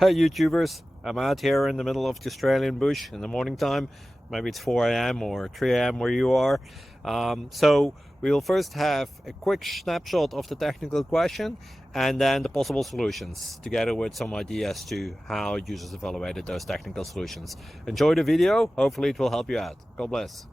Hey YouTubers, I'm out here in the middle of the Australian bush in the morning time. Maybe it's 4 a.m. or 3 a.m. where you are. So we'll first have a quick snapshot of the technical question and then the possible solutions, together with some ideas to how users evaluated those technical solutions. Enjoy the video, hopefully it will help you out. God bless.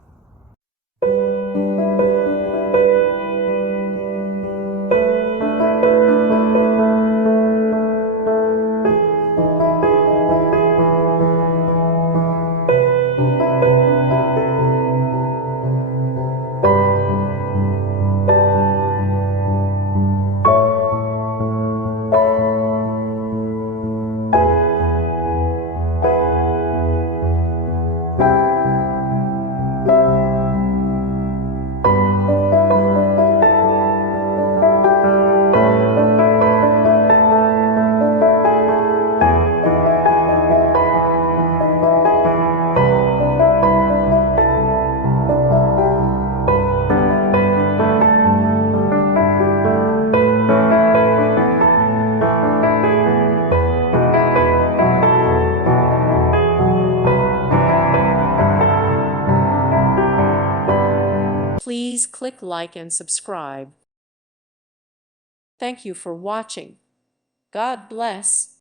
Please click like and subscribe. Thank you for watching. God bless.